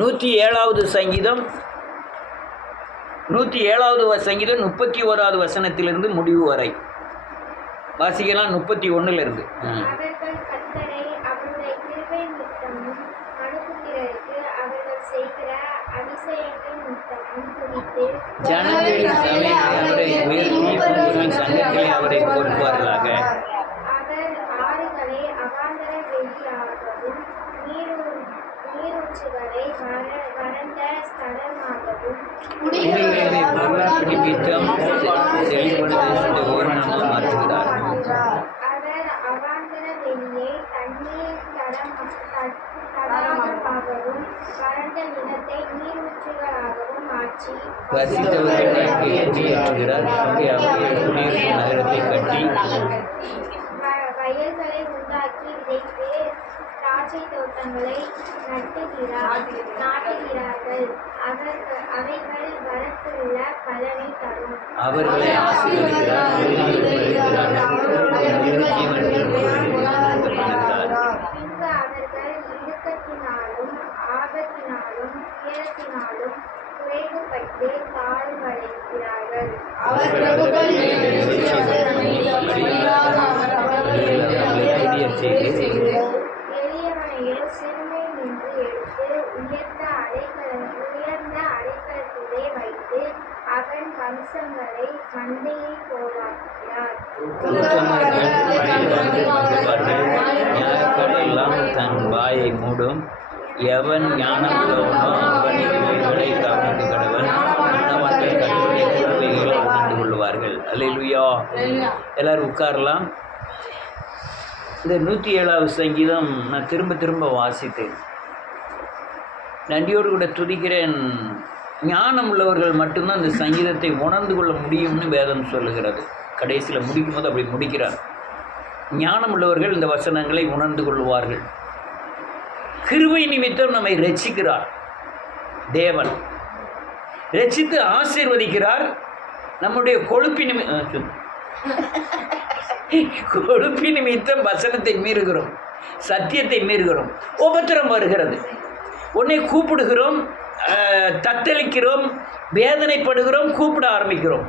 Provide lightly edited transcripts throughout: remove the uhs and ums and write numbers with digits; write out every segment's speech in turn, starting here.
107வது சங்கீதம் 31வது வசனத்திலிருந்து முடிவு வரை வாசிக்கலாம். 31லிருந்து. ஜனங்களின் சபையை அவரை உயர்த்தி பூமியின் சங்கத்திலே அவரை போற்றுவார்களாக. பிடிப்பித்தம் செழிப்படுத்த ஓரணமாக மாற்றுகிறார். வசித்தவர்களை ஏற்றுகிறார். அங்கே அவருடைய குடியிருப்பு நகரத்தை கட்டி வயல்களை உண்டாக்கி விதைத்து திராட்சை தோட்டங்களை நாட்டுகிறார்கள். அவைகள் வரத்துள்ள பலனை தரும். அவர்களை ஆசீர்வதிக்கிறார். பின்பு அவர்கள் இடுக்கத்தினாலும் ஆபத்தினாலும் துயரத்தினாலும் குறைவுபட்டு தாழ்வடைகிறார்கள். எளியவனையோ சிறுமை நின்று எடுத்து உயர்ந்த அடைக்கலத்திலே வைத்து அவன் வம்சங்களை மந்தையை போலாக்கிறார். தன் வாயை மூடும். எவன் ஞானம் உள்ளவனோ அவனை கவனித்து கடவன். ஞானவான்கள் கட்டுரை குழந்தைகளை உணர்ந்து கொள்வார்கள். அல்லேலூயா. எல்லாரும் உட்காரலாம். இந்த 107வது சங்கீதம் நான் திரும்ப வாசித்தேன். நன்றியோடு கூட துதிக்கிறேன். ஞானம் உள்ளவர்கள் மட்டும்தான் இந்த சங்கீதத்தை உணர்ந்து கொள்ள முடியும்னு வேதம் சொல்லுகிறது. கடைசியில் முடிக்கும் போது அப்படி முடிக்கிறார். ஞானம் உள்ளவர்கள் இந்த வசனங்களை உணர்ந்து கொள்வார்கள். கிருபை நிமித்தம் நம்மை ரட்சிக்கிறார் தேவன். ரட்சித்து ஆசீர்வதிக்கிறார். நம்முடைய கொழுப்பி நிமித்தம் வசனத்தை மீறுகிறோம், சத்தியத்தை மீறுகிறோம். உபத்திரம் வருகிறது. உன்னை கூப்பிடுகிறோம், தத்தளிக்கிறோம், வேதனைப்படுகிறோம், கூப்பிட ஆரம்பிக்கிறோம்.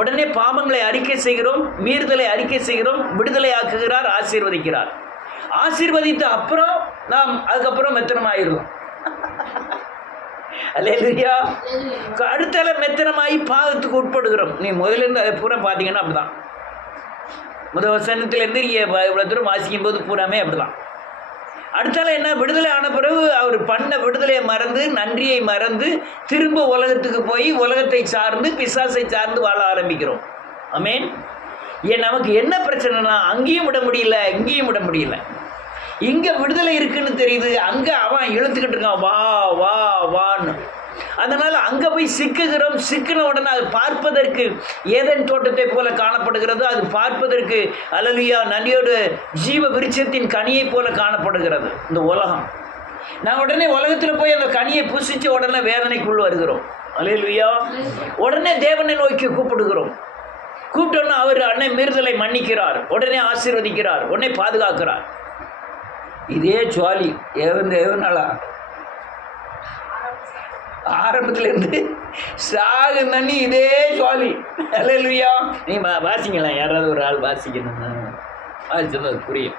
உடனே பாவங்களை அறிக்கை செய்கிறோம், மீறுதலை அறிக்கை செய்கிறோம். விடுதலை ஆக்குகிறார், ஆசீர்வதிக்கிறார். ஆசீர்வதித்த அப்புறம் நாம் அதுக்கப்புறம் மெத்தனமாயிடுவோம். அல்லேலூயா. அடுத்தால மெத்தனமாகி பாவத்துக்கு உட்படுகிறோம். நீ முதலேருந்து அதை பூரா பார்த்தீங்கன்னா அப்படிதான். முதல் வசனத்திலேருந்து இவ்வளோ தூரம் வாசிக்கும் போது பூராமே அப்படிதான். அடுத்தால என்ன, விடுதலை ஆன பிறகு அவர் பண்ண விடுதலையை மறந்து, நன்றியை மறந்து, திரும்ப உலகத்துக்கு போய் உலகத்தை சார்ந்து, பிசாசை சார்ந்து வாழ ஆரம்பிக்கிறோம். ஆமென். நமக்கு என்ன பிரச்சனைனா, அங்கேயும் விட முடியல, இங்கேயும் விட முடியல. இங்கே விடுதலை இருக்குன்னு தெரியுது, அங்கே அவன் இழுத்துக்கிட்டு இருக்கான், வா வா வான்னு. அதனால் அங்கே போய் சிக்குகிறோம். சிக்கின உடனே அது பார்ப்பதற்கு ஏதேன் தோட்டத்தை போல காணப்படுகிறது. அது பார்ப்பதற்கு அல்லேலூயா நன்றியோடு ஜீவ விருட்சத்தின் கனியை போல காணப்படுகிறது இந்த உலகம். நான் உடனே உலகத்தில் போய் அந்த கனியை புசிச்ச உடனே வேதனைக்குள் வருகிறோம். அல்லேலூயா. உடனே தேவனை நோக்கி கூப்பிடுகிறோம். கூப்பிட்டோன்னா அவர் அன்னை மீறுதலை மன்னிக்கிறார், உடனே ஆசீர்வதிக்கிறார், உடனே பாதுகாக்கிறார். இதே ஜுவாலி எவனாலா ஆரம்பத்திலேருந்து சாகு தண்ணி இதே ஜுவாலி. அல்லேலூயா. நீ வாசிங்களா, யாராவது ஒரு ஆள் வாசிக்கணும்னா வாசிச்சது அது புரியும்.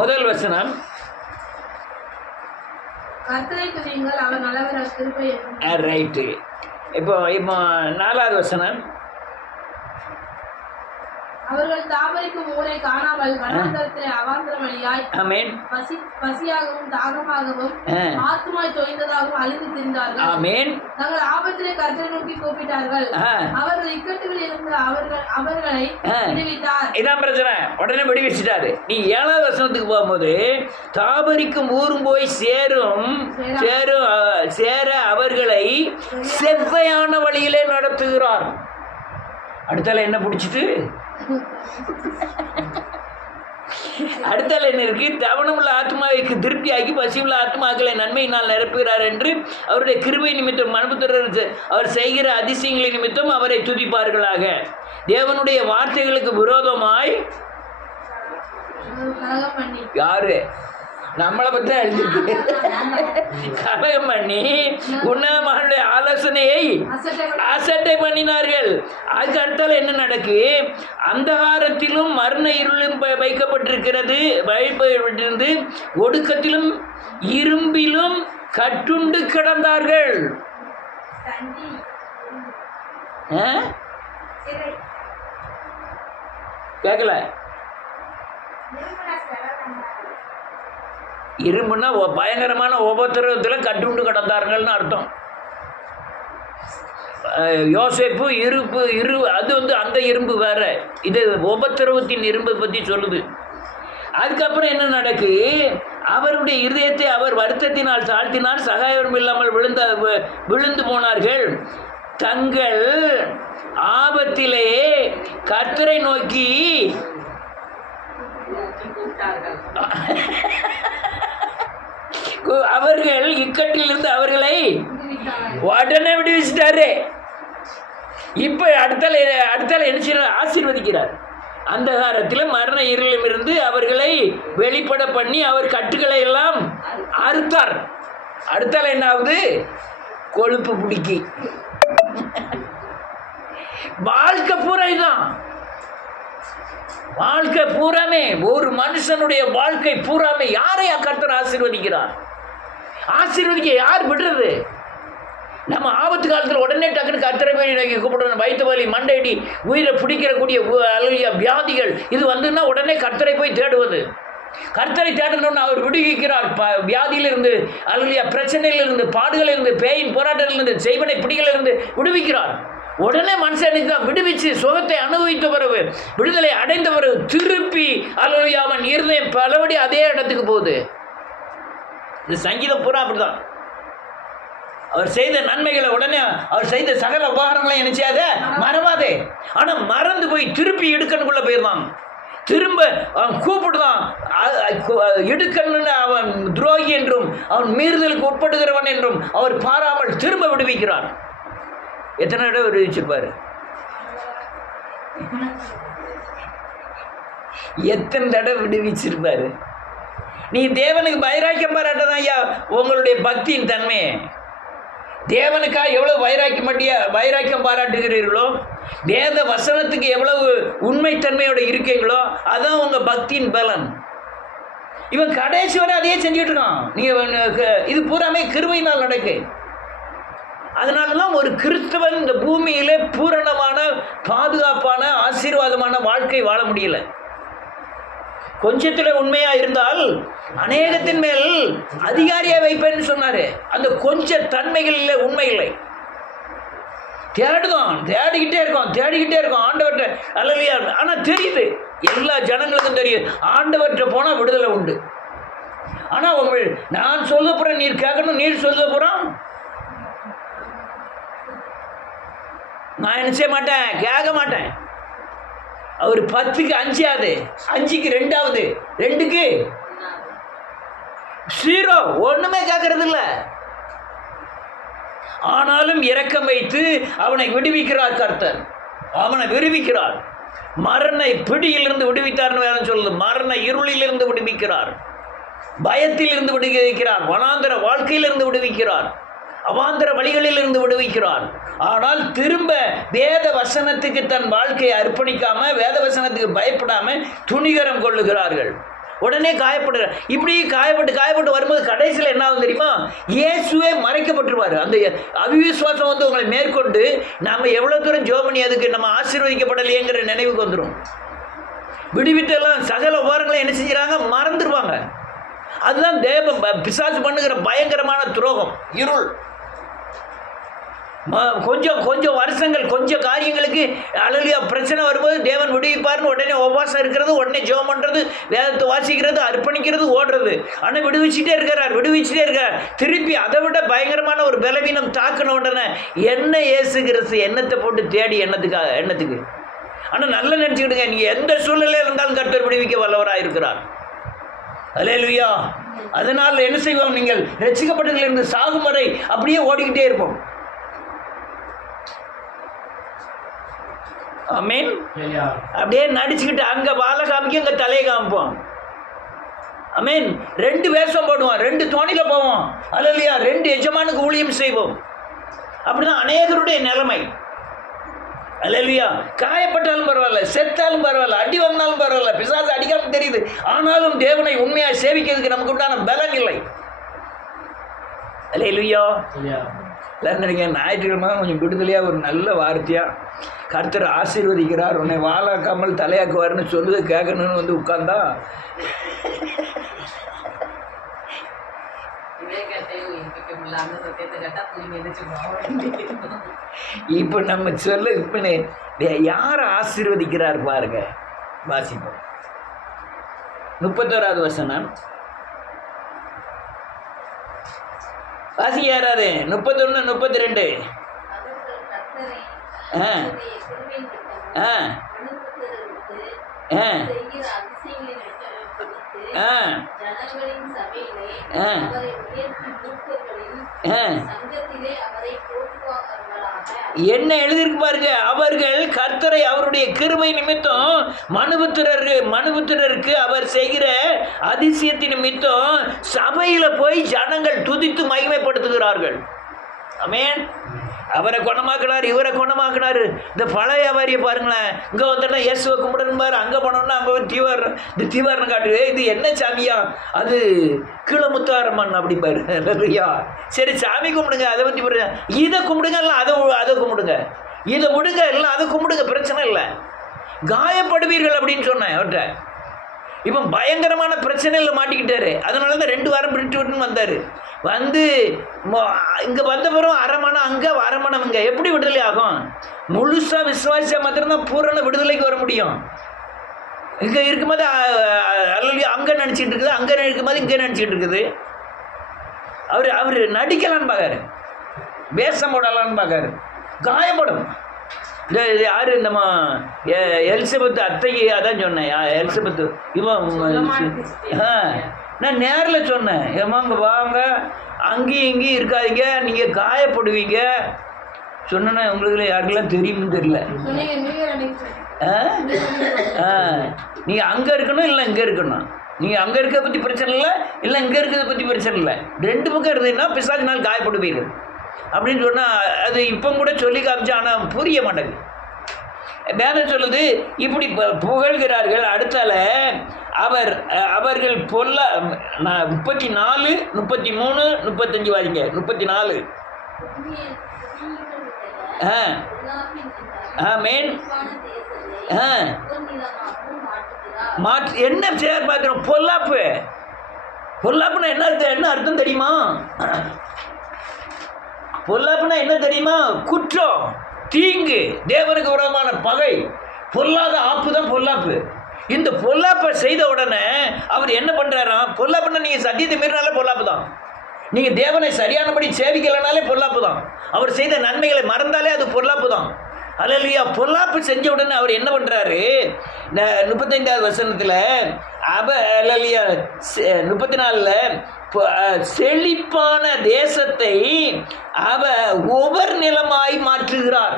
முதல் வசனம், ரைட்டு. இப்போ 4வது வசனம், அவர்கள் தாபரிக்கும் ஊரை காணாமல் வனாந்தரத்திலே அவாந்தர வழியாய் பசியாகவும் தாகமாகவும் ஆத்துமாய் தொய்ந்ததாகவும் அழிந்து திரிந்தார்கள். ஆமென். தங்கள் ஆபத்திலே கர்த்தரை நோக்கி கூப்பிட்டார்கள். அவர்கள் இக்கட்டுகளில் இருந்து அவர்களை விடுவித்தார். இதான் பிரச்சனை. உடனே விடுவிச்சிட்டாரு. நீ 7வது வசனத்துக்கு போகும்போது, தாபரிக்கும் ஊரும் போய் சேர அவர்களை செவ்வையான வழியிலே நடத்துகிறார். அடுத்தால என்ன பிடிச்சிட்டு அடுத்தால என்ன இருக்கு, தவணமுள்ள ஆத்மாவுக்கு திருப்தியாக்கி பசியுள்ள ஆத்மாக்களை நன்மையினால் நிரப்புகிறார் என்று அவருடைய கிருபை நிமித்தம் மனுபுத்திரர் அவர் செய்கிற அதிசயங்களின் நிமித்தம் அவரை துதிப்பார்களாக. தேவனுடைய வார்த்தைகளுக்கு விரோதமாய் யாரு நம்மளை பற்றி தான் எழுதிருக்கு. கலகம் பண்ணி உன்னத மகளுடைய ஆலோசனையை அசட்டை பண்ணினார்கள். அதுக்கு அடுத்தால என்ன நடக்கு? அந்தகாரத்திலும் மரண இருளும் வைக்கப்பட்டிருக்கிறது, வைக்கப்பட்டிருந்து ஒடுக்கத்திலும் இரும்பிலும் கட்டுண்டு கிடந்தார்கள். கேட்கல? இரும்புன்னா பயங்கரமான உபத்திரவத்தில் கட்டுண்டு கிடந்தார்கள்னு அர்த்தம். யோசேப்பு அது அந்த இரும்பு வேற, இது உபத்திரவத்தின் இரும்பை பற்றி சொல்லுது. அதுக்கப்புறம் என்ன நடக்கு? அவருடைய இருதயத்தை அவர் வருத்தத்தினால் தாழ்த்தினார், சகாயம் இல்லாமல் விழுந்து போனார்கள். தங்கள் ஆபத்திலே கர்த்தரை நோக்கி அவர்கள் இக்கட்டிலிருந்து அவர்களை உடனே விடுவிச்சிட்டாரு. இப்ப அடுத்தால என்ன செய்யறார்? ஆசீர்வதிக்கிறார். அந்த காலத்தில் மரண இருளிலும் இருந்து அவர்களை வெளிப்பட பண்ணி அவர் கட்டுகளை எல்லாம் அறுத்தார். அடுத்தால என்ன ஆகுது? கொழுப்பு பிடிக்கி வாழ்க்கை பூரா இதுதான். வாழ்க்கை பூராமே, ஒரு மனுஷனுடைய வாழ்க்கை பூராமே யாரையா கர்த்தர் ஆசீர்வதிக்கிறார்? ஆசீர்வதிக்க யார் விடுறது? நம்ம ஆபத்து காலத்தில் உடனே டக்குன்னு கர்த்தரை போய் நோக்கி கூப்பிடணும். வயிற்று வலி, மண்டையடி, உயிரை பிடிக்கிறக்கூடிய வியாதிகள் இது வந்துன்னா உடனே கர்த்தரை போய் தேடுவது. கர்த்தரை தேடணும்னு அவர் விடுவிக்கிறார். வியாதியிலிருந்து, அல்லையா பிரச்சனையிலிருந்து, பாடுகளிலிருந்து, பேயின் போராட்டத்திலிருந்து, செய்வனை பிடிகளிலிருந்து விடுவிக்கிறார். உடனே மனுஷனுக்கு விடுவிச்சு சுகத்தை அனுபவித்த பிறகு, விடுதலை அடைந்த பிறகு திருப்பி அல்லையா அவன் இருதயம் பலபடி அதே இடத்துக்கு போகுது. இது சங்கீதம் பூரா அப்படிதான். அவர் செய்த நன்மைகளை உடனே அவர் செய்த சகல உபகாரங்களை என்ன செய்யாத மறவாதே. ஆனால் மறந்து போய் திருப்பி இடுக்கனுக்குள்ள போயிருந்தான். திரும்ப அவன் கூப்பிடுதான். இடுக்கன்னு அவன் துரோகி என்றும் அவன் மீறுதலுக்கு உட்படுகிறவன் என்றும் அவர் பாராமல் திரும்ப விடுவிக்கிறார். எத்தனை இடம் விடுவிச்சிருப்பாரு? எத்தனை தடவை விடுவிச்சிருப்பாரு? நீ தேவனுக்கு வைராக்கியம் பாராட்டதான் ஐயா உங்களுடைய பக்தியின் தன்மை. தேவனுக்காக எவ்வளவு வைராக்கியம் பாராட்டுகிறீர்களோ, வேத வசனத்துக்கு எவ்வளவு உண்மைத்தன்மையோட இருக்கீங்களோ, அதான் உங்க பக்தியின் பலன். இவன் கடைசி வரை அதையே செஞ்சுட்டு இருக்கான். நீங்க இது பூராமே கிருபையினால் நடக்கு. அதனாலதான் ஒரு கிறிஸ்தவன் இந்த பூமியிலே பூரணமான பாதுகாப்பான ஆசீர்வாதமான வாழ்க்கை வாழ முடியல. கொஞ்சத்தில் உண்மையா இருந்தால் அநேகத்தின் மேல் அதிகாரியா வைப்பேன்னு சொன்னாரு. அந்த கொஞ்ச தன்மைகளில் உண்மை இல்லை. தேடிக்கிட்டே இருக்கோம் ஆண்டவர்கிட்ட. அல்லையா? ஆனா தெரியுது, எல்லா ஜனங்களுக்கும் தெரியுது ஆண்டவர்கிட்ட போனா விடுதலை உண்டு. ஆனா நான் சொல்ல போறேன், நீர் கேட்கணும், நீர் சொல்ல போறான். நான் என்ன செய்ய மாட்டேன், கேட்க மாட்டேன். அவர் 10க்கு 5ஆவது, 5க்கு 2ஆவது, 2க்கு 0, ஒண்ணுமே கேட்கறது இல்லை. ஆனாலும் இரக்கம் வைத்து அவனை விடுவிக்கிறார் கர்த்தர். அவனை விடுவிக்கிறார். மரண பிடியிலிருந்து விடுவித்தார்னு வேற சொல்லுது. மரண இருளிலிருந்து விடுவிக்கிறார், பயத்திலிருந்து விடுவிக்கிறார், வனாந்தர வாழ்க்கையிலிருந்து விடுவிக்கிறார், அவாந்தர வழிகளிலிருந்து விடுவிக்கிறார். ஆனால் திரும்ப வேத வசனத்துக்கு தன் வாழ்க்கையை அர்ப்பணிக்காம, வேத வசனத்துக்கு பயப்படாம துணிகரம் கொள்ளுகிறார்கள். உடனே காயப்படுகிறார். இப்படி காயப்பட்டு வரும்போது கடைசியில் என்ன ஆகும் தெரியுமா? இயேசுவே மறைக்கப்பட்டுருவார். அந்த அவிசுவாசம் உங்களை மேற்கொண்டு நம்ம எவ்வளோ தூரம் ஜெபம் பண்ணி அதுக்கு நம்ம ஆசீர்வதிக்கப்படலையேங்கிற நினைவுக்கு வந்துடும். விடுவிட்டெல்லாம் சகல உபகாரங்களை என்ன செஞ்சுறாங்க? மறந்துடுவாங்க. அதுதான் பிசாசு பண்ணுகிற பயங்கரமான துரோகம், இருள். கொஞ்சம் வருஷங்கள், கொஞ்சம் காரியங்களுக்கு அழலியா பிரச்சனை வரும்போது தேவன் விடுவிப்பார்னு உடனே உபவாசம் இருக்கிறது, உடனே ஜெபம் பண்ணுறது, வேதத்தை வாசிக்கிறது, அர்ப்பணிக்கிறது, ஓடுறது. ஆனால் விடுவிச்சுட்டே இருக்கார். திருப்பி அதை விட பயங்கரமான ஒரு பலவீனம் தாக்கின உடனே என்ன இயேசு கிறிஸ்து எண்ணத்தை போட்டு தேடி எண்ணத்துக்கு. ஆனால் நல்லா நினச்சிக்கிடுங்க, நீங்கள் எந்த சூழ்நிலையில் இருந்தாலும் கர்த்தர் விடுவிக்க வல்லவராக இருக்கிறார். அல்லேலூயா. அதனால் என்ன செய்வோம்? நீங்கள் ரட்சிக்கப்பட்டதிலிருந்து சாகும் வரை அப்படியே ஓடிக்கிட்டே இருப்போம். ஆமென். அப்படியே நடிச்சுக்கிட்டு அங்கே வாழை காமிக்க, அங்கே தலையை காமிப்போம். ஆமென். 2 வேஷம் போடுவோம், 2 தோணியில் போவோம். அல்லேலூயா. 2 எஜமானுக்கு ஊழியம் செய்வோம். அப்படிதான் அநேகருடைய நிலைமை. அல்லேலூயா. காயப்பட்டாலும் பரவாயில்ல, செத்தாலும் பரவாயில்ல, அடி வந்தாலும் பரவாயில்ல, பிசாசு அடிக்காமல் தெரியுது, ஆனாலும் தேவனை உண்மையாக சேவிக்கிறதுக்கு நமக்கு உண்டான பலன் இல்லை. அல்லேலூயா. எல்லாரும் நினைக்கிறேன் ஞாயிற்றுக்கிழமை கொஞ்சம் விடுதலையாக ஒரு நல்ல வார்த்தையாக கர்த்தர் ஆசீர்வதிக்கிறார், உன்னை வாழாக்காமல் தலையாக்குவார்னு சொல்லுதை கேட்கணும்னு வந்து உட்கார்ந்தா இப்போ நம்ம சொல்ல இப்போ யாரை ஆசீர்வதிக்கிறார் பாருங்க. வாசிப்போம் 31வது வசனம். வாசி யாராரு? 31, 32. ஆ ஆ ஆ ஆ என்ன எழுதிருக்கு பாருங்க. அவர்கள் கர்த்தரை அவருடைய கிருபை நிமித்தம் மனுபுத்திரருக்கு அவர் செய்கிற அதிசயத்தின் நிமித்தம் சபையில போய் ஜனங்கள் துதித்து மகிமைப்படுத்துகிறார்கள். ஆமென். அவரை குணமாக்கினார், இவரை குணமாக்கினார். இந்த பழைய வியாபாரியை பாருங்களேன், இங்கே வந்துட்டா இயேசுவை கும்பிடணும் பாரு, அங்கே போனோம்னா அங்கே வந்து தீவாரணம் காட்டுவே, இது என்ன சாமியா? அது கீழமுத்தாரம்மன் அப்படிம்பாரு. இல்லையா? சரி சாமி கும்பிடுங்க, அதை பற்றி பாருங்க. இதை கும்பிடுங்க, இல்லை அதை கும்பிடுங்க, இதை விடுங்க, இல்லை அதை கும்பிடுங்க, பிரச்சனை இல்லை. காயப்படுவீர்கள் அப்படின்னு சொன்னேன் அவர்கிட்ட. இப்போ பயங்கரமான பிரச்சனையில் மாட்டிக்கிட்டாரு. அதனால தான் 2 வாரம் விட்டுன்னு வந்தார். வந்து இங்கே வந்த பிறகு அரமணம் அங்கே அரமணம் இங்கே எப்படி விடுதலை ஆகும்? முழுசாக விசுவாசியா மாத்திரம்தான் பூரண விடுதலைக்கு வர முடியும். இங்கே இருக்கும்போது அல்லது அங்கே நினச்சிக்கிட்டு இருக்குது, அங்கே இருக்கும்போது இங்கே நினச்சிக்கிட்டு இருக்குது. அவர் நடிக்கலான்னு பார்க்காரு, வேஷம் போடலான்னு பார்க்காரு. காயப்படும். இந்த யார் நம்ம எலிசபெத் அத்தைக்கு அதான் சொன்னேன். எலிசபெத்து இவன் நான் நேரில் சொன்னேன், ஏமாங்க வாங்க, அங்கேயும் இங்கேயும் இருக்காதீங்க, நீங்கள் காயப்படுவீங்க சொன்னேன்னா உங்களுக்கு யாருக்கெல்லாம் தெரியும்னு தெரியல. நீங்கள் அங்கே இருக்கணும், இல்லை இங்கே இருக்கணும். நீங்கள் அங்கே இருக்கிறத பற்றி பிரச்சனை இல்லை, இல்லை இங்கே இருக்கிறத பற்றி பிரச்சனை இல்லை. 2 பக்கம் இருந்தீங்கன்னா பிசாசினால் காயப்படுவீர்கள் அப்படின்னு சொன்னால் அது இப்போ கூட சொல்லி காமிச்சா, ஆனால் புரிய மாட்டேங்குது. வேதம் சொல்லுது இப்படி புகழ்கிறார்கள். அடுத்தால அவர்கள் 34, 33, 35 வாதிங்க. 34. ஆமென். என்ன சேர் பார்க்குறோம்? பொல்லாப்புனா என்ன அர்த்தம் தெரியுமா? பொல்லாப்புனா என்ன தெரியுமா? குற்றம், தீங்கு, தேவனுக்கு விரோதமான பகை, பொல்லாத ஆப்பு தான் பொல்லாப்பு. இந்த பொல்லாப்பை செய்த உடனே அவர் என்ன பண்ணுறாராம்? பொல்லாப்புன்னா நீங்கள் சத்தியத்தை மீறினாலே பொல்லாப்பு தான். நீங்கள் தேவனை சரியானபடி சேவிக்கலைனாலே பொல்லாப்பு தான். அவர் செய்த நன்மைகளை மறந்தாலே அது பொல்லாப்பு தான். அல்லேலூயா. பொல்லாப்பு செஞ்ச உடனே அவர் என்ன பண்ணுறாரு? 35வது வசனத்தில் அல்லேலூயா 34ல் செழிப்பான தேசத்தை ஒவ்வொரு நிலமாய் மாற்றுகிறார்.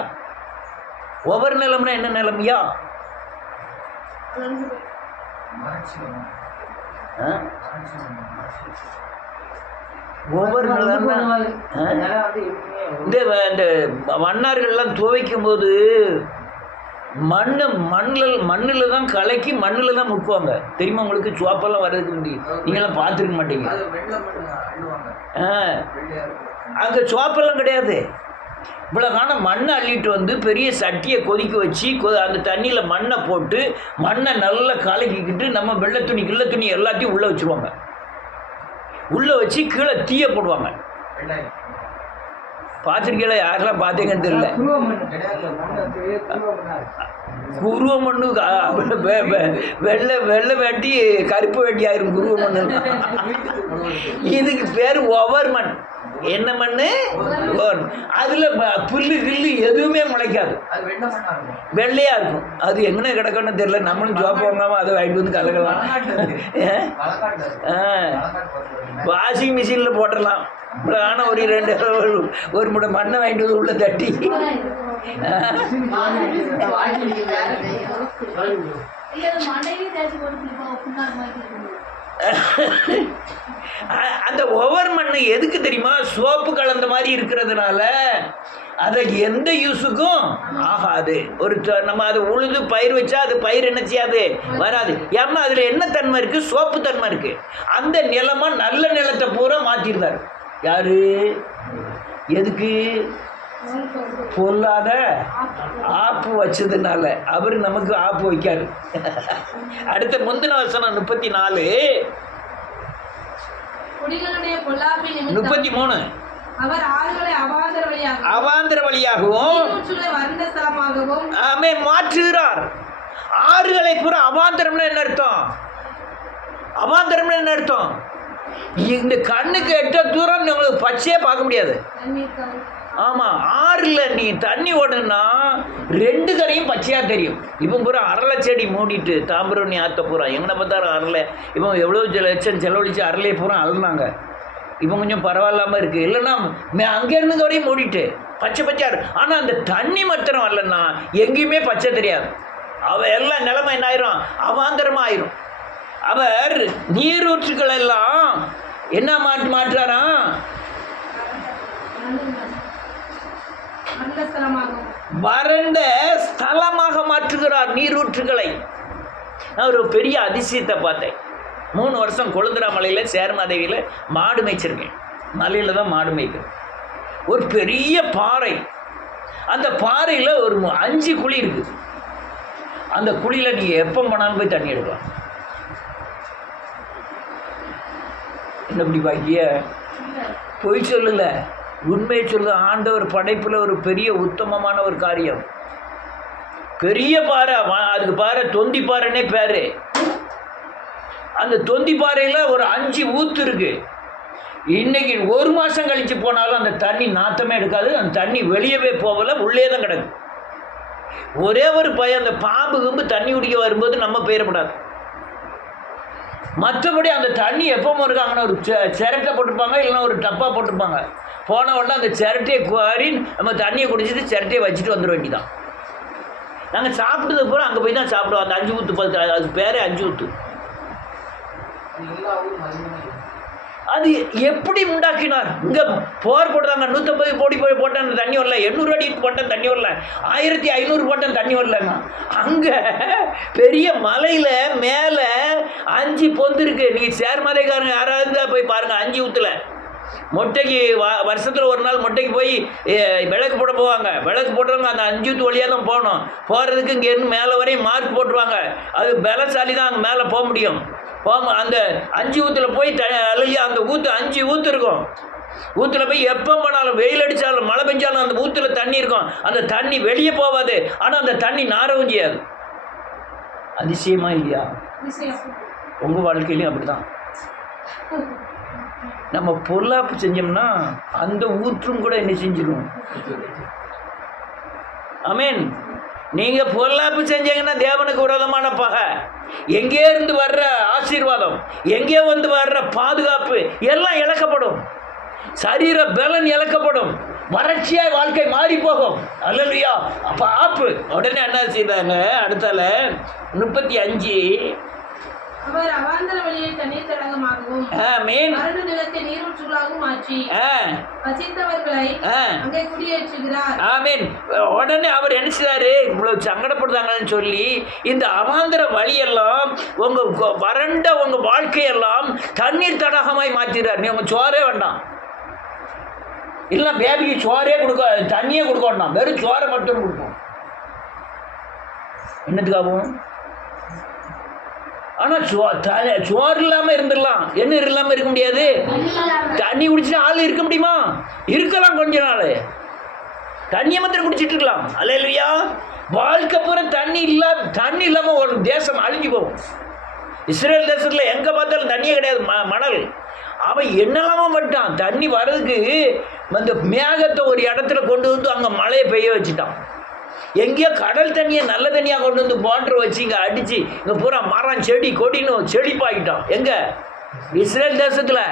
ஒவ்வொரு நிலம்னா என்ன நிலமையா? ஒவ்வொரு நிலம்னா இந்த மன்னார்கள்லாம் துவைக்கும் போது மண்ணில் தான் கலக்கி மண்ணில் தான் முக்குவாங்க. தெரியுமா உங்களுக்கு? சுவாப்பெல்லாம் வர்றதுக்கு முடியும், நீங்களாம் பார்த்துருக்க மாட்டீங்க. அங்கே சுவாப்பெல்லாம் கிடையாது. இவ்வளோ காணம் மண்ணை அள்ளிட்டு வந்து பெரிய சட்டியை கொதிக்க வச்சு அந்த தண்ணியில் மண்ணை போட்டு மண்ணை நல்லா கலக்கிக்கிட்டு நம்ம வெள்ளை துணி கிள்ள துணி எல்லாத்தையும் உள்ளே வச்சுருவாங்க. உள்ளே வச்சு கீழே தீய போடுவாங்க. பார்த்துருக்கீங்களா? யாரெல்லாம் பார்த்தீங்கன்னு தெரியல. குருவ மண்ணு வெள்ளை வேட்டி கருப்பு வேட்டி ஆயிரும். குருவ மண்ணு இதுக்கு பேர் ஒவர் மண். என்ன மண்ணு? அதில் புல்லு கில்லு எதுவுமே முளைக்காது, வெள்ளையாக இருக்கும். அது எங்கே கிடக்குன்னு தெரியல. நம்மளும் ஜோப் வாங்காமல் அதை வாங்கிட்டு வந்து கலக்கலாம். வாஷிங் மிஷினில் போட்டுடலாம். ஆனால் ஒரு முறை மண்ணை வாங்கிட்டு வந்து உள்ள தட்டி அந்த ஒவ்வொரு மண்ணு எதுக்கு தெரியுமா? சோப்பு கலந்த மாதிரி இருக்கிறதுனால அதை எந்த யூஸுக்கும் ஆகாது. ஒரு நம்ம அதை உழுது பயிர் வச்சா அது பயிர் என்ன செய்யாது, வராது. ஏன்னா அதில் என்ன தன்மை இருக்குது? சோப்பு தன்மை இருக்குது. அந்த நிலமா நல்ல நிலத்தை பூரா மாற்றிருந்தார். யாரு? எதுக்கு? பொல்லாத ஆப்பு வச்சதுனால. அவர் நமக்கு ஆப்பு வைக்காரு. அடுத்த முந்தின வசனம் 34 33. அவர் ஆறுகளை அவாந்தர வழியாகவும் மாற்றுகிறார். ஆறுகளை பூரா அவாந்தரம்னு என்ன அர்த்தம்? அவாந்தரம்னு என்ன அர்த்தம்? இந்த கண்ணுக்கு எட்ட தூரம் உங்களுக்கு பச்சையே பார்க்க முடியாது. ஆமாம், ஆறில் நீ தண்ணி ஓடணும்னா 2 கரையும் பச்சையாக தெரியும். இப்போ பூரா அரளை செடி மூடிட்டு தாம்பரம் ஆற்ற பூரா எங்கே பார்த்தாலும் அரளை. இப்போ எவ்வளோ லட்சம் செலவழித்து அரளையை பூரா அழுனாங்க. இப்போ கொஞ்சம் பரவாயில்லாமல் இருக்குது. இல்லைன்னா அங்கேருந்து வரையும் மூடிட்டு பச்சை பச்சையாக இருக்கும். ஆனால் அந்த தண்ணி மாத்திரம் வரலன்னா எங்கேயுமே பச்சை தெரியாது. எல்லாம் நிலைமை என்ன ஆயிரும்? அவாந்தரமாக ஆயிரும். அவர் நீரூற்றுக்கள் எல்லாம் என்ன மாற்றுறாராம்? வறண்ட ஸ்தலமாக மாற்றுகிறார் நீரூற்றுகளை. நான் ஒரு பெரிய அதிசயத்தை பார்த்தேன். 3 வருஷம் கொழுந்திரா மலையில் சேர்மாதேவியில் மாடு மேய்ச்சிருக்கேன். மலையில் தான் மாடு மேய்க்கிறேன். ஒரு பெரிய பாறை, அந்த பாறையில் ஒரு 5 குழி இருக்குது. அந்த குழியில் நீங்கள் எப்போ போனாலும் போய் தண்ணி எடுக்கலாம். என்ன இப்படி பாக்கிய? பொய் சொல்லல, உண்மையை சொல்ல. ஆண்டவர் படைப்பில் ஒரு பெரிய உத்தமமான ஒரு காரியம். பெரிய பாறை, அதுக்கு பாறை தொந்தி பாறைன்னே பேர். அந்த தொந்தி பாறையில் ஒரு 5 ஊத்து இருக்கு. இன்னைக்கு 1 மாதம் கழித்து போனாலும் அந்த தண்ணி நாத்தமே எடுக்காது. அந்த தண்ணி வெளியவே போகல, உள்ளே தான் கிடக்கு. ஒரே ஒரு பையன் அந்த பாம்பு கும்பு தண்ணி குடிக்க வரும்போது நம்ம பெயரப்படாது. மற்றபடி அந்த தண்ணி எப்போ இருக்காங்கன்னா ஒரு சிரட்டை போட்டிருப்பாங்க, இல்லைன்னா ஒரு டப்பா போட்டிருப்பாங்க. போன உடனே அந்த சிரட்டையை குவாரி நம்ம தண்ணியை குடிச்சிட்டு சிரட்டையை வச்சுட்டு வந்துட வேண்டியதான். நாங்கள் சாப்பிட்டது பூரா அங்கே போய் தான் சாப்பிடுவோம். அந்த 5 ஊற்று 10, அது பேரே 5 ஊற்று. அது எப்படி உண்டாக்கினார்? இங்கே போர் போட்டாங்க, 150 கோடி போட்டேன் தண்ணி வரல, 800 அடி போட்டேன் தண்ணி வரல, 1500 போட்டேன் தண்ணி வரலன்னா. அங்கே பெரிய மலையில் மேலே 5 பொந்து இருக்கு. நீங்கள் சேர்மலைக்காரங்க யாராவது போய் பாருங்கள். 5 ஊற்றுல மொட்டைக்கு வருஷத்தில் ஒரு நாள் மொட்டைக்கு போய் விளக்கு போட போவாங்க. விளக்கு போடுறவங்க அந்த 5 ஊற்று வழியாக தான் போகணும். போகிறதுக்கு இங்கேருந்து மேலே வரையும் மார்க் போட்டுருவாங்க. அது பலசாலி தான் அங்கே மேலே போக முடியும். அந்த 5 ஊற்றில் போய் அழகியா அந்த ஊற்று 5 ஊற்று இருக்கும். ஊற்றுல போய் எப்போ போனாலும் வெயில் அடித்தாலும் மழை பெஞ்சாலும் அந்த ஊற்றுல தண்ணி இருக்கும். அந்த தண்ணி வெளியே போகாது. ஆனால் அந்த தண்ணி நாரவும் செய்யாது. அதிசயமா இல்லையா? உங்கள் வாழ்க்கையிலையும் அப்படி தான். நம்ம பொல்லாப்பு செஞ்சோம்னா அந்த ஊற்றும் கூட என்ன செஞ்சிடும்? ஆமேன். நீங்கள் பொல்லாப்பு செஞ்சீங்கன்னா தேவனுக்கு விரோதமான பகை. எங்கே இருந்து வர்ற ஆசீர்வாதம், எங்கே வந்து வர்ற பாதுகாப்பு எல்லாம் இழக்கப்படும். சரீர பலன் இழக்கப்படும். வறட்சியாய் வாழ்க்கை மாறி போகும். அல்லேலூயா. அப்போ ஆப்பு உடனே என்ன செய்தாங்க? அடுத்தால 35 அவர் அவாந்தர வழியை தண்ணீர் தடாகமாகவும் வறண்ட நிலத்தை நீரூற்றுகளாகவும் மாற்றி வசித்தவர்களை அங்கே குடியேற்றுகிறார். ஆமீன். உடனே அவர் என்ன செய்தாரு? இவ்வளவு சங்கடப்படுதாங்கன்னு சொல்லி இந்த அவாந்தர வழியெல்லாம் உங்க வறண்ட உங்க வாழ்க்கையெல்லாம் தண்ணீர் தடாகமாய் மாற்றிடுறார். நீ உங்க சோறே வேண்டாம், இல்லைன்னா பேபிக்கு சோறே கொடுக்க, தண்ணியே கொடுக்க வேண்டாம், வெறும் சோறை மட்டும் கொடுப்போம். என்னத்துக்காகவும்? ஆனால் சோறு இல்லாமல் இருந்துடலாம். என்ன இல்லாமல் இருக்க முடியாது? தண்ணி குடிச்சிட்டு ஆள் இருக்க முடியுமா? இருக்கலாம் கொஞ்ச நாள். தண்ணியை மாத்திரம் குடிச்சிட்டு இருக்கலாம். அல்லேலூயா. வாழ்க்கை பூரா தண்ணி இல்லாமல் ஒரு தேசம் அழிஞ்சு போகும். இஸ்ரேல் தேசத்தில் எங்கே பார்த்தாலும் தண்ணியே கிடையாது, மணல். அவன் என்னெல்லாமோ பண்ணிட்டான். தண்ணி வர்றதுக்கு அந்த மேகத்தை ஒரு இடத்துல கொண்டு வந்து அங்கே மழையை பெய்ய வச்சுட்டான். எங்கேயோ கடல் தண்ணியை நல்ல தண்ணியாக கொண்டு வந்து மோட்டர் வச்சு இங்கே அடித்து இங்கே பூரா மரம் செடி கொடின்னு செழிப்பாகிட்டோம். எங்கே? இஸ்ரேல் தேசத்தில்.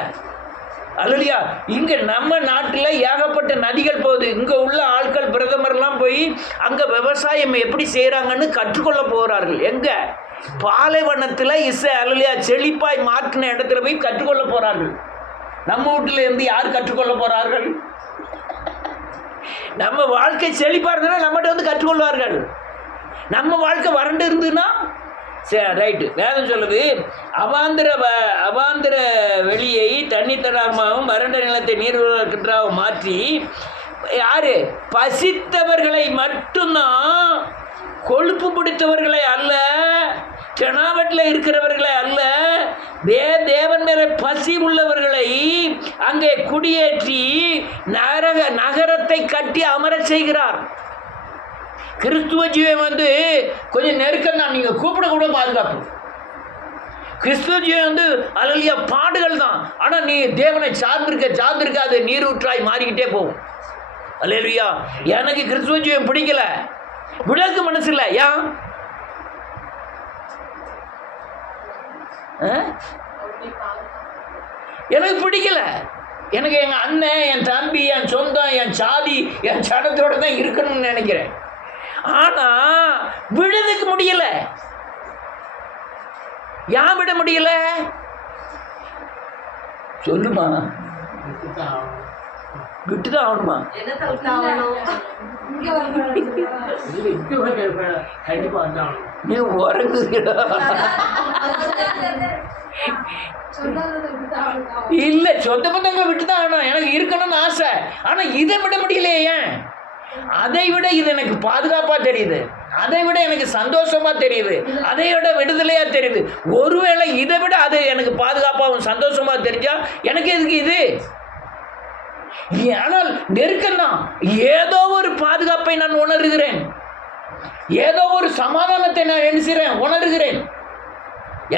அல்லையா? இங்கே நம்ம நாட்டில் ஏகப்பட்ட நதிகள் போகுது. இங்கே உள்ள ஆட்கள் பிரதமர்லாம் போய் அங்கே விவசாயம் எப்படி செய்கிறாங்கன்னு கற்றுக்கொள்ள போகிறார்கள். எங்கே? பாலைவனத்தில் அல்லையா செழிப்பாய் மாற்றின இடத்துல போய் கற்றுக்கொள்ள போகிறார்கள். நம்ம வீட்டில் இருந்து யார் கற்றுக்கொள்ள போகிறார்கள்? நம்ம வாழ்க்கை செழிப்பாக இருந்ததுன்னா நம்மகிட்ட வந்து கற்றுக்கொள்வார்கள். நம்ம வாழ்க்கை வறண்டு இருந்துன்னா சரி ரைட்டு. வேதம் சொல்லுது, அவாந்திர வெளியை தண்ணி தடாகமாகவும் வறண்ட நிலத்தை நீர்க்கின்றாகவும் மாற்றி யாரு பசித்தவர்களை மட்டும்தான், கொழுப்பு பிடித்தவர்களை அல்ல, தெனாவட்டில் இருக்கிறவர்களை அல்ல, தேவன் மேலே பசி உள்ளவர்களை அங்கே குடியேற்றி நகரத்தை கட்டி அமர செய்கிறார். கிறிஸ்துவ ஜீவன் வந்து கொஞ்சம் நெருக்கம் தான், நீங்கள் கூப்பிட கூட பாதுகாப்பு. கிறிஸ்துவ ஜீவன் வந்து அல்லையா பாடுகள் தான். ஆனால் நீ தேவனை சார்ந்திருக்க அது நீரூற்றாய் மாறிக்கிட்டே போகும். அல்லேலூயா. எனக்கு கிறிஸ்துவ ஜீவன் பிடிக்கல, விடக்கு மனசு இல்லை. ஏன்? எனக்கு பிடிக்கல. எனக்கு எங்கள் அண்ணன், என் தம்பி, என் சொந்தம், என் சாதி, என் சடத்தோடு தான் இருக்கணும்னு நினைக்கிறேன். ஆனால் விடுறதுக்கு முடியல. ஏன் விட முடியல? சொல்லுமா. விட்டுதான் ஆகணுமா? நீ உறங்குகிறா இல்ல, சொந்த பந்தங்களை விட்டுதான் ஆகணும். எனக்கு இருக்கணும்னு ஆசை. ஆனா இதை விட முடியலையே. ஏன்? அதை விட இது எனக்கு பாதுகாப்பா தெரியுது, அதை விட எனக்கு சந்தோஷமா தெரியுது, அதை விட விடுதலையா தெரியுது. ஒருவேளை இதை விட அது எனக்கு பாதுகாப்பாகவும் சந்தோஷமா தெரிஞ்சா எனக்கு எதுக்கு இது? ஆனால் நெருக்கம்தான். ஏதோ ஒரு பாதுகாப்பை நான் உணர்கிறேன், ஏதோ ஒரு சமாதானத்தை நான் என்ன உணர்கிறேன்.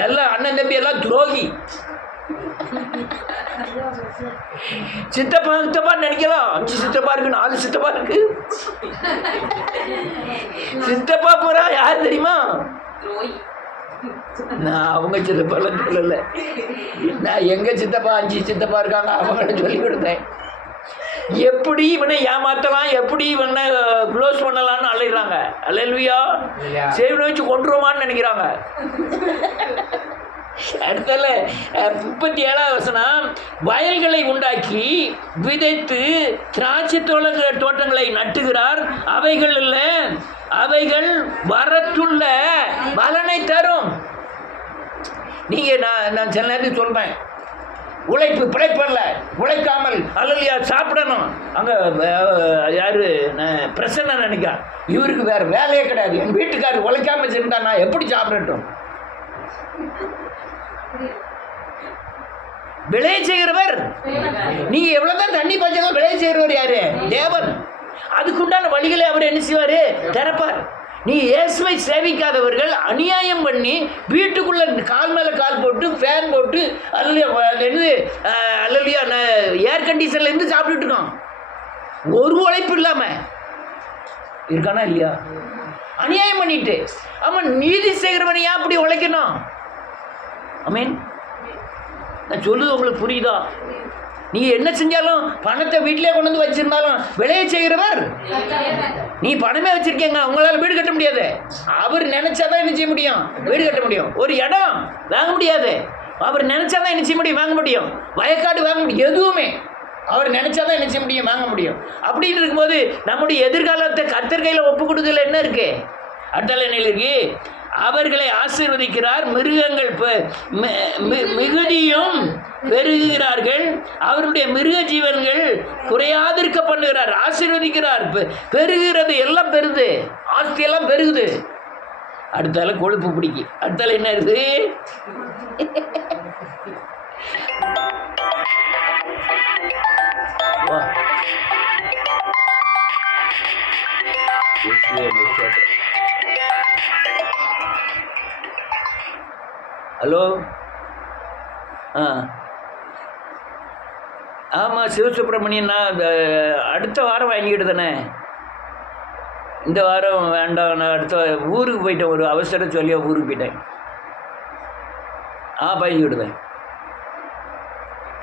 எல்லாம் அண்ணன் தம்பி எல்லாம் துரோகி. சித்தப்பா நினைக்கலாம், 5 சித்தப்பா இருக்கு, 4 சித்தப்பா இருக்கு. சித்தப்பா போறா யார் தெரியுமா? நான் அவங்க சித்தப்பாலாம் சொல்லல, நான் எங்க சித்தப்பா 5 சித்தப்பா இருக்காங்க அவங்கள சொல்லி கொடுத்தேன். எப்படி இவனை ஏமாத்தலாம், எப்படி இவனை க்ளோஸ் பண்ணலாம்னு அலைகிறாங்க. அல்லேலூயா. சேவனை வச்சு கொண்டுருவான்னு நினைக்கிறாங்க. அடுத்தல 37ஆவது வசனம், வயல்களை உண்டாக்கி விதைத்து திராட்சை தோட்டங்களை நட்டுகிறார், அவைகள் வரத்துள்ள பலனை தரும். நீங்க நான் சில நேரத்துக்கு சொல்றேன், பிழைப்பல்ல, உழைக்காமல் அல்லையா சாப்பிடணும். அங்கே யாரு பிரசன்ன நினைக்கிறேன், இவருக்கு வேறு வேலையே கிடையாது. என் வீட்டுக்காரர் உழைக்காம வச்சிருந்தா நான் எப்படி சாப்பிடட்டும்? விளைய செய்கிறவர். நீங்க எவ்வளவுதான் தண்ணி பாய்ச்சாலும் விளைய செய்கிறவர் யாரு? தேவன். அதுக்குண்டான வழிகளை அவர் என்ன செய்வாரு? திறப்பார். நீ இயேசுவை சேவிக்காதவர்கள் அநியாயம் பண்ணி வீட்டுக்குள்ள கால் மேலே கால் போட்டு ஃபேன் போட்டு அல்லையா ஏர் கண்டிஷன்லேருந்து சாப்பிட்டுட்டு இருக்கோம். ஒரு உழைப்பு இல்லாமல் இருக்கானா இல்லையா? அநியாயம் பண்ணிட்டு. ஆமாம், நீதி செய்கிறவனை ஏன் அப்படி உழைக்கணும்? ஆமீன். நான் சொல்லுது உங்களுக்கு புரியுதா? நீங்கள் என்ன செஞ்சாலும், பணத்தை வீட்டிலே கொண்டு வந்து வச்சிருந்தாலும் விளைய செய்கிறவர். நீ பணமே வச்சிருக்கீங்க, உங்களால் வீடு கட்ட முடியாது. அவர் நினைச்சாதான் என்ன செய்ய முடியும்? வீடு கட்ட முடியும். ஒரு இடம் வாங்க முடியாது, அவர் நினைச்சாதான் என்ன செய்ய முடியும்? வாங்க முடியும். வயக்காடு வாங்க முடியும். எதுவுமே அவர் நினைச்சாதான் என்ன செய்ய முடியும்? வாங்க முடியும். அப்படின்னு இருக்கும்போது நம்முடைய எதிர்காலத்தை கர்த்தர் கையில் ஒப்பு கொடுக்கல என்ன இருக்கு? அடுத்த நிலை இருக்கு. அவர்களை ஆசீர்வதிக்கிறார், மிருகங்கள் மிகுதியும் பெருகிறார்கள், அவருடைய மிருக ஜீவன்கள் குறையாதிருக்க பண்ணுகிறார். ஆசீர்வதிக்கிறார், பெருகிறது, எல்லாம் பெருது, ஆஸ்தியெல்லாம் பெருகுது. அடுத்தால கொழுப்பு பிடிக்கி. அடுத்தால என்ன இருக்குது? ஹலோ. ஆமாம், சிவசுப்ரமணியன். நான் அடுத்த வாரம் வாங்கிக்கிட்டு தானே, இந்த வாரம் வேண்டாம். நான் அடுத்த ஊருக்கு போயிட்டேன், ஒரு அவசரம் சொல்லி ஊருக்கு போயிட்டேன். வாங்கி விடுவேன்.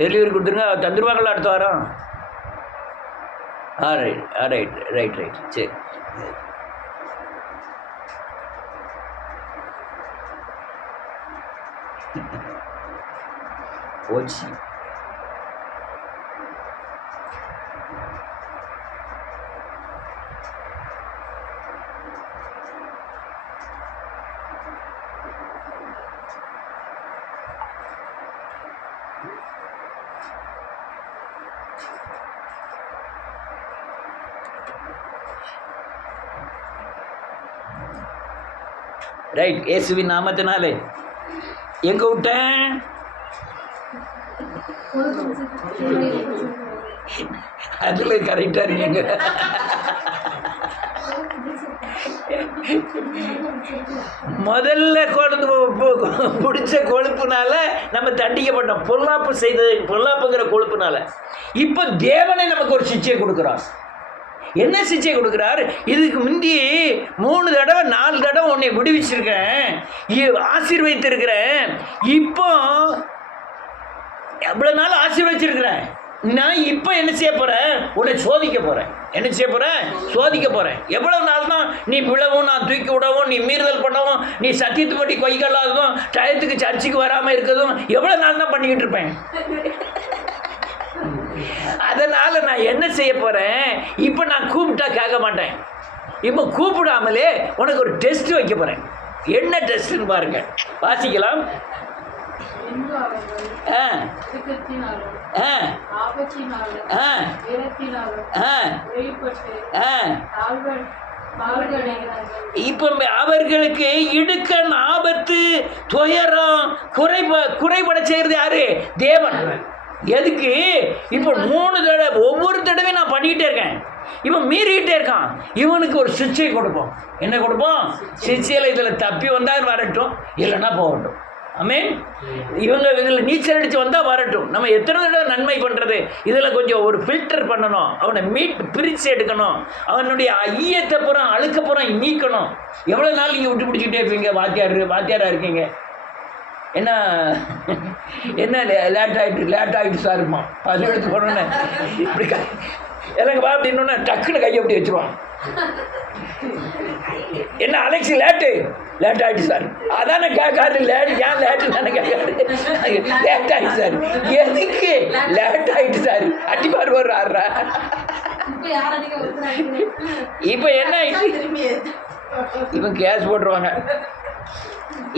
டெலிவரி கொடுத்துருங்க, தந்துடுவாங்களா அடுத்த வாரம்? சரி. போச்சு. ரைட். இயேசுவின் நாமத்தினாலே எங்க விட்டேன்? அதுல கரெக்டா இருக்கீங்க. முதல்ல பிடிச்ச கொழுப்புனால நம்ம தண்டிக்கப்பட்டோம். பொல்லாப்புங்கிற கொழுப்புனால. இப்போ தேவனை நமக்கு ஒரு சிச்சை கொடுக்குறார். என்ன சிச்சை கொடுக்குறார்? இதுக்கு முந்தி 3 தடவை 4 தடவை உன்னை விடுவிச்சிருக்கேன், ஆசீர்வதித்திருக்கிறேன். இப்போ எவ்வளோ நாள் ஆசீர்வதிச்சிருக்கிறேன். நான் இப்போ என்ன செய்ய போகிறேன்? உன்னை சோதிக்க போகிறேன். என்ன செய்ய போகிறேன்? சோதிக்க போகிறேன். எவ்வளோ நாள் தான் நீ விழவும், நான் தூக்கி விடவும், நீ மீறுதல் பண்ணவும், நீ சத்தியத்தை பற்றி கொய்கலாததும், டயத்துக்கு சர்ச்சுக்கு வராமல் இருக்கிறதும் எவ்வளோ நாள் தான் பண்ணிக்கிட்டு இருப்பேன். அதனால் நான் என்ன செய்ய போகிறேன்? இப்போ நான் கூப்பிட்டா கேட்க மாட்டேன். இப்போ கூப்பிடாமலே உனக்கு ஒரு டெஸ்ட் வைக்க போகிறேன். என்ன டெஸ்ட்டுன்னு பாருங்கள், வாசிக்கலாம். இப்போ அவர்களுக்கு இடுக்கண், ஆபத்து, துயரம், குறைபட செய்கிறது யாரு? தேவன். எதுக்கு? இப்போ 3 தடவை, ஒவ்வொரு தடவையும் நான் பண்ணிக்கிட்டே இருக்கேன். இவன் மீறிக்கிட்டே இருக்கான். இவனுக்கு ஒரு சிச்சை கொடுப்போம். என்ன கொடுப்போம்? சிச்சையில் இதில் தப்பி வந்தால் வரட்டும், இல்லைன்னா போகட்டும். ஆமென். இவங்க இதில் நீச்சல் அடித்து வந்தால் வரட்டும். நம்ம எத்தனை தடவை நன்மை பண்ணுறது? இதில் கொஞ்சம் ஒரு ஃபில்டர் பண்ணணும். அவனை பிரித்து எடுக்கணும். அவனுடைய ஐயத்தை பூரா, அழுக்க பூரா நீக்கணும். எவ்வளோ நாள் நீங்கள் விட்டு பிடிச்சிக்கிட்டே இருப்பீங்க? வாத்தியாராக இருக்கீங்க. என்ன லேட் ஆகிட்டு சார் இருப்பான். அது எடுத்து போனோன்னே இப்படி எனக்கு வா அப்படின்னோன்னே டக்குன்னு கையை அப்படி வச்சுருவான். என்ன அலெக்ஸி லேட் ஆகிட்டு சார். அதானே கேட்காது. ஏன் லேட்டு தானே கேட்காது. லேட் ஆகிட்டு சார். எதுக்கு லேட் ஆகிட்டு சார்? அடிப்பார் ஒரு ஆடுறா. இப்போ என்ன ஆயிடுச்சு? இவன் கேஸ் போட்டுருவாங்க.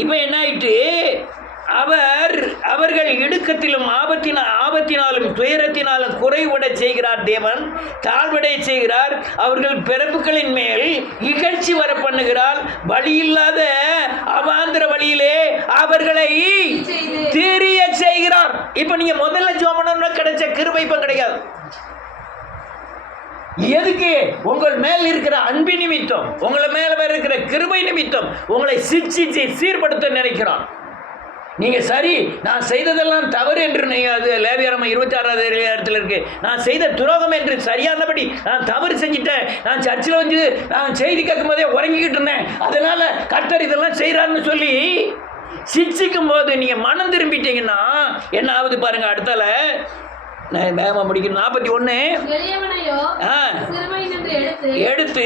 இப்போ என்ன ஆயிட்டு? அவர்கள் இடுக்கத்திலும் ஆபத்தினாலும் துயரத்தினாலும் குறைவிட செய்கிறார் தேவன். தாழ்வடைய செய்கிறார். அவர்கள் பிறப்புகளின் மேல் இகழ்ச்சி வர பண்ணுகிறார். வழியில்லாத அவாந்திர வழியிலே அவர்களை தெரிய செய்கிறார். இப்போ நீங்க முதல்ல ஜோமனம்னா கிடைச்ச கிருபை இப்போ கிடைக்காது. எதுக்கு? உங்கள் மேல் இருக்கிற அன்பு நிமித்தம், உங்களை மேல இருக்கிற கிருபை நிமித்தம் உங்களை சிக்ஷிச்சு சீர்படுத்த நினைக்கிறான். நீங்க சரி, நான் செய்ததெல்லாம் தவறு என்று அது லேவியராகமம் 26வது அதிகாரத்தில் இருக்கு. நான் செய்த துரோகம் என்று சரியானபடி நான் தவறு செஞ்சிட்டேன். நான் சர்ச்சில் வந்து நான் செய்தி கேட்கும் போதே உறங்கிக்கிட்டு இருந்தேன். அதனால கர்த்தர் இதெல்லாம் செய்கிறாருன்னு சொல்லி சிக்ஷிக்கும் போது நீங்க மனம் திரும்பிட்டீங்கன்னா என்ன ஆகுது பாருங்க. அடுத்தால வேகமாக முடிக்கணும். 41 எடுத்து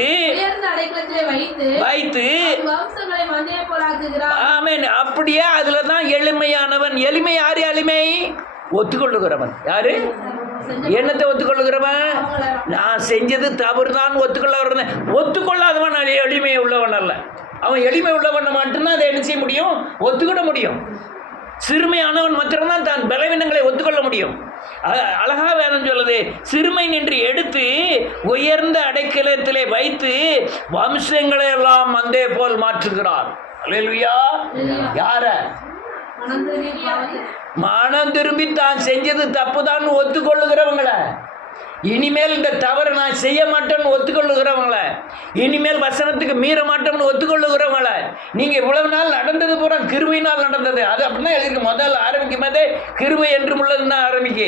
வைத்து ஆமென். அப்படியே அதுல தான் எளிமையானவன். எளிமை யாரு? எளிமை ஒத்துக்கொள்ளுகிறவன். யாரு? என்னத்தை ஒத்துக்கொள்ளுகிறவன்? நான் செஞ்சது தவறு தான் ஒத்துக்கொள்ளாதவன் நான் எளிமை உள்ளவன் அல்ல. அவன் எளிமை உள்ளவன் மட்டும்தான் அதை என்ன செய்ய முடியும்? ஒத்துக்கிட முடியும். சிறுமையானவன் மாத்திரம்தான் தான் பலவீனங்களை ஒத்துக்கொள்ள முடியும். அழகா வேதம் சொல்லுது, சிறுமை நின்று எடுத்து உயர்ந்த அடைக்கலத்திலே வைத்து வம்சங்களை எல்லாம் மந்தே போல் மாற்றுகிறார். அல்லேலூயா. யார? மனம் திரும்பி தான் செஞ்சது தப்புதான் ஒத்துக்கொள்ளுகிறவங்கள, இனிமேல் இந்த தவறு நான் செய்ய மாட்டேன்னு ஒத்துக்கொள்ளுகிறவங்கள, இனிமேல் வசனத்துக்கு மீற மாட்டோம்னு ஒத்துக்கொள்ளுகிறவங்கள. நீங்கள் இவ்வளவு நாள் நடந்தது பூரா கிருபையினால் நடந்தது. அது அப்படின்னா எழுதிருக்கு. முதல்ல ஆரம்பிக்கும் போதே கிருபை என்றும் உள்ளதுன்னு தான் ஆரம்பிக்கு.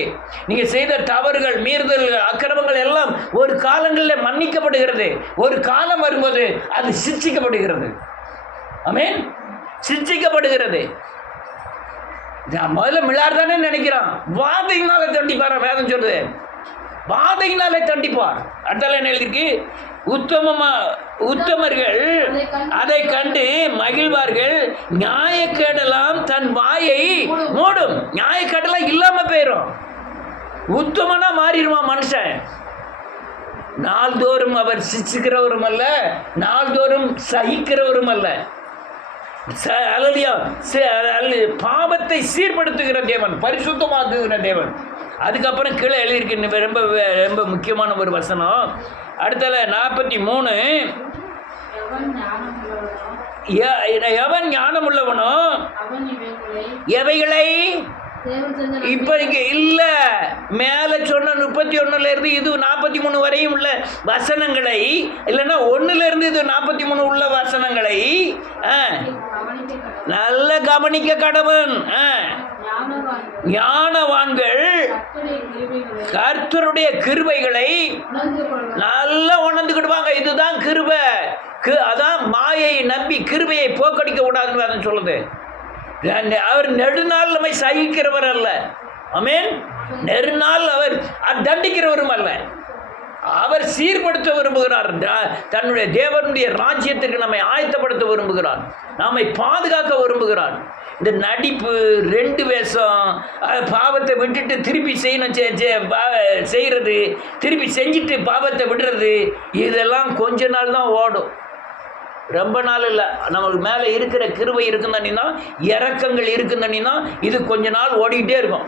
நீங்கள் செய்த தவறுகள், மீறுதல்கள், அக்கிரமங்கள் எல்லாம் ஒரு காலங்களில் மன்னிக்கப்படுகிறது. ஒரு காலம் வரும்போது அது சிட்சிக்கப்படுகிறது. ஆமென். சிட்சிக்கப்படுகிறது. முதல்ல மிளார் தானே நினைக்கிறான். வார்த்தையினால தண்டிப்பார வேதம் சொல்லுது. வாதையினாலே தண்டிப்பார். அடுத்தால என்ன எழுதிருக்கு? உத்தமர்கள் அதை கண்டு மகிழ்வார்கள். நியாயக்கேடெல்லாம் தன் வாயை மூடும். நியாயக்கேடெல்லாம் இல்லாம போயிடும். உத்தமனா மாறிடுவான் மனுஷன். நாள்தோறும் அவர் சிச்சுக்கிறவரும் அல்ல, நாள்தோறும் சகிக்கிறவரும் அல்ல. பாவத்தை சீர்படுத்துகிற தேவன், பரிசுத்தமாக்குகிற தேவன். அதுக்கப்புறம் கீழே எழுதியிருக்கு ரொம்ப ரொம்ப முக்கியமான ஒரு வசனம். அடுத்தல 43, எவன் ஞானம் உள்ளவனோ எவைகளை இப்ப இங்க இல்ல, மேல சொன்ன 31 இருந்து இது 43 வரையும் உள்ள வசனங்களை, இல்லைன்னா 1 இருந்து இது 43 உள்ள வசனங்களை நல்ல கவனிக்க கடவன். ஞானவான்கள் கர்த்தருடைய கிருபைகளை நல்லா உணர்ந்துக்கிடுவாங்க. இதுதான் கிருபை. அதான் மாயை நம்பி கிருபையை போக்கடிக்க கூடாதுன்னு அதை சொல்லுது. அவர் நெடுநாள் நம்மை சகிக்கிறவர் அல்ல. ஆமென். நெடுநாள் அவர் தண்டிக்கிறவரும் அல்ல. அவர் சீர்படுத்த விரும்புகிறார். தன்னுடைய தேவனுடைய ராஜ்யத்திற்கு நம்மை ஆயத்தப்படுத்த விரும்புகிறார். நம்மை பாதுகாக்க விரும்புகிறார். இந்த நடிப்பு, 2 வேஷம், பாவத்தை விட்டுட்டு திருப்பி செய்கிறது, திருப்பி செஞ்சுட்டு பாவத்தை விடுறது, இதெல்லாம் கொஞ்ச நாள் தான் ஓடும், ரொம்ப நாள் இல்லை. நமக்கு மேலே இருக்கிற கிருபை இருக்குன்னு, இறக்கங்கள் இருக்குன்னு இது கொஞ்ச நாள் ஓடிக்கிட்டே இருக்கும்.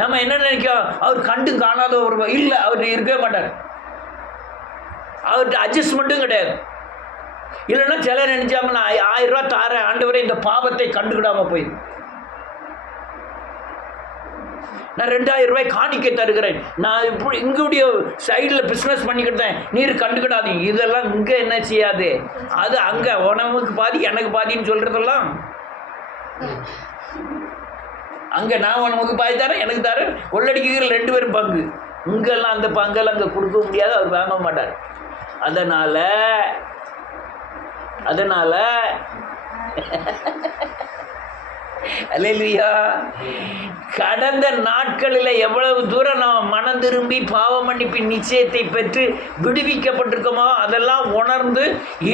நம்ம என்ன நினைக்கிறோம்? அவர் கண்டு காணாத ஒரு இல்லை, அவர் இருக்கவே மாட்டார். அவர்கிட்ட அட்ஜஸ்ட்மெண்ட்டும் கிடையாது. இல்லைன்னா சிலர் நினைச்சாங்க, நான் 1000 ரூபா தாரேன் ஆண்டவரே, இந்த பாவத்தை கண்டுக்கிடாம போயிடும். நான் 2000 ரூபாய் காணிக்கை தருகிறேன், நான் இப்படி இங்குடைய சைடில் பிஸ்னஸ் பண்ணிக்கிட்டேன், நீர் கண்டுக்கிடாதீங்க. இதெல்லாம் இங்கே என்ன செய்யாது, அது அங்கே உனக்கு பாதி எனக்கு பாதின்னு சொல்கிறதெல்லாம் அங்கே நான் உனக்கு பாதி தரேன், எனக்கு தரேன், கொள்ளடிக்கிற 2 பேரும் பங்கு. இங்கெல்லாம் அந்த பங்கெல்லாம் அங்கே கொடுக்க முடியாது, அவர் வாங்க மாட்டார். அதனால் அல்லேலூயா. கடந்த நாட்களில் எவ்வளவு தூரம் நாம் மனம் திரும்பி பாவ மன்னிப்பின் நிச்சயத்தை பெற்று விடுவிக்கப்பட்டிருக்கோமோ அதெல்லாம் உணர்ந்து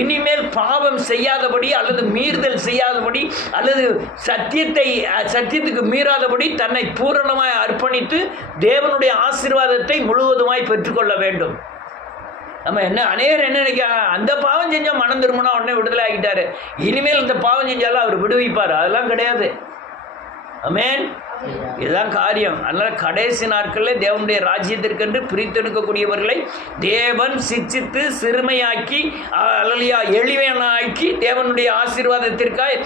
இனிமேல் பாவம் செய்யாதபடி அல்லது மீறுதல் செய்யாதபடி அல்லது சத்தியத்துக்கு மீறாதபடி தன்னை பூரணமாய் அர்ப்பணித்து தேவனுடைய ஆசீர்வாதத்தை முழுவதுமாய் பெற்றுக்கொள்ள வேண்டும். நம்ம அநேகர் என்ன நினைக்கிறாங்க, அந்த பாவம் செஞ்சால் மனம் திரும்பினா உடனே விடுதலை ஆகிட்டாரு, இனிமேல் இந்த பாவம் செஞ்சாலும் அவர் விடுவிப்பார். அதெல்லாம் கிடையாது. ஆமென். இதுதான் காரியம். அதனால் கடைசி நாட்களில் தேவனுடைய ராஜ்யத்திற்கென்று பிரித்தெடுக்கக்கூடியவர்களை தேவன் சிச்சித்து சிறுமையாக்கி எளிமையாக்கி தேவனுடைய ஆசீர்வாதத்திற்காய்,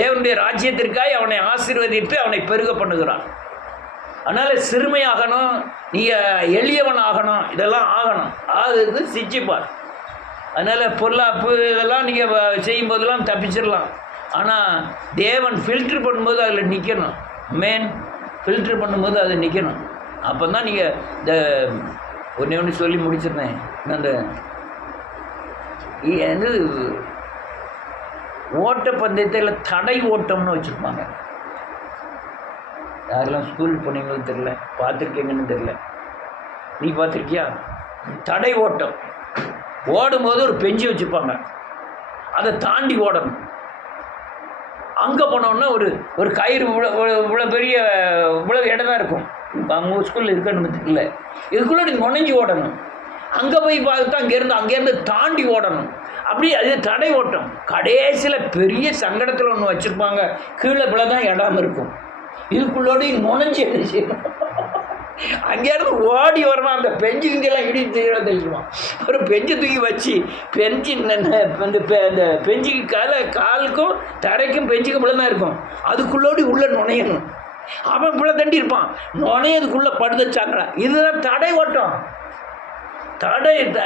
தேவனுடைய ராஜ்யத்திற்காய் அவனை ஆசீர்வதித்து அவனை பெருக பண்ணுகிறான். அதனால் சிறுமையாகணும், நீ எளியவன் ஆகணும், இதெல்லாம் ஆகணும். அது சிச்சிப்பார். அதனால் பொல்லாப்பு இதெல்லாம் நீங்கள் செய்யும்போதெல்லாம் தப்பிச்சிடலாம். ஆனால் தேவன் ஃபில்ட்ரு பண்ணும்போது அதில் நிற்கணும். ஃபில்ட்ரு பண்ணும்போது அது நிற்கணும். அப்போ தான் நீங்கள் இந்த ஒன்று சொல்லி முடிச்சிருந்தேன். அந்த ஓட்டப்பந்தயத்தில் தடை ஓட்டம்னு வச்சுருப்பாங்க. யாரெல்லாம் ஸ்கூல் போனீங்கன்னு தெரில, பார்த்துருக்கீங்கன்னு தெரில. நீ பார்த்துருக்கியா? தடை ஓட்டம். ஓடும்போது ஒரு பெஞ்சு வச்சுப்பாங்க, அதை தாண்டி ஓடணும். அங்கே போனோன்னா ஒரு கயிறு இவ்வளோ பெரிய இவ்வளோ இடம் தான் இருக்கும். அவங்க ஸ்கூலில் இருக்கணும் தெரியல. இதுக்குள்ளே நுழைஞ்சி ஓடணும். அங்கே போய் பார்த்தா அங்கேருந்து தாண்டி ஓடணும். அப்படி அது தடை ஓட்டம். கடைசியில் பெரிய சங்கடத்தில் ஒன்று வச்சுருப்பாங்க, கீழே பிள்ளை தான் இடம் இருக்கும். இதுக்குள்ளோடு நுழைஞ்சி என்ன செய்யணும், அங்கேருந்து ஓடி வரணும். அந்த பெஞ்சுக்கெல்லாம் இடித்து தெரியுமா, ஒரு பெஞ்சு தூக்கி வச்சு அந்த பெஞ்சுக்கு காலுக்கும் தரைக்கும் பெஞ்சுக்கும் பிள்ளை தான் இருக்கும். அதுக்குள்ளோடி உள்ளே நுழையணும். அவன் பிள்ளை தண்டி இருப்பான், நுழையதுக்குள்ளே படுத்து வச்சாங்களா. இதுதான் தடை ஓட்டம்.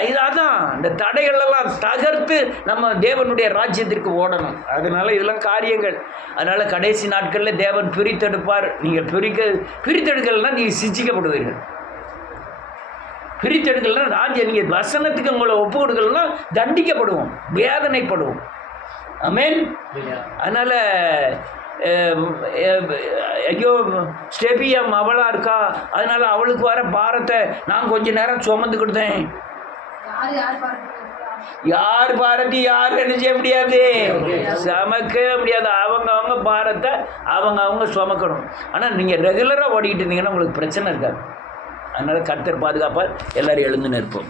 இதான் இந்த தடைகளெல்லாம் தகர்த்து நம்ம தேவனுடைய ராஜ்யத்திற்கு ஓடணும். அதனால் இதெல்லாம் காரியங்கள். அதனால் கடைசி நாட்களில் தேவன் பிரித்தெடுப்பார். நீங்கள் பிரித்தெடுக்கலைன்னா நீங்கள் சிச்சிக்கப்படுவீர்கள். பிரித்தெடுக்கலைன்னா ராஜ்யம், நீங்கள் வசனத்துக்கு உங்களை ஒப்பு கொடுக்கலன்னா தண்டிக்கப்படுவோம், வேதனைப்படுவோம். ஆமென். அதனால் ஐயோ ஸ்டெபியா அவளாக இருக்கா, அதனால் அவளுக்கு வர பாரத்தை நான் கொஞ்ச நேரம் சுமந்துக்கிட்டேன். யார் பாரதி யாரும் என்ன செய்ய முடியாது, சமக்கவே முடியாது. அவங்க பாரத்தை அவங்க சுமக்கணும். ஆனால் நீங்கள் ரெகுலராக ஓடிக்கிட்டு இருந்தீங்கன்னா உங்களுக்கு பிரச்சனை இருக்காது. அதனால் கர்த்தர் பாதுகாப்பால் எல்லோரும் எழுந்து நிற்போம்.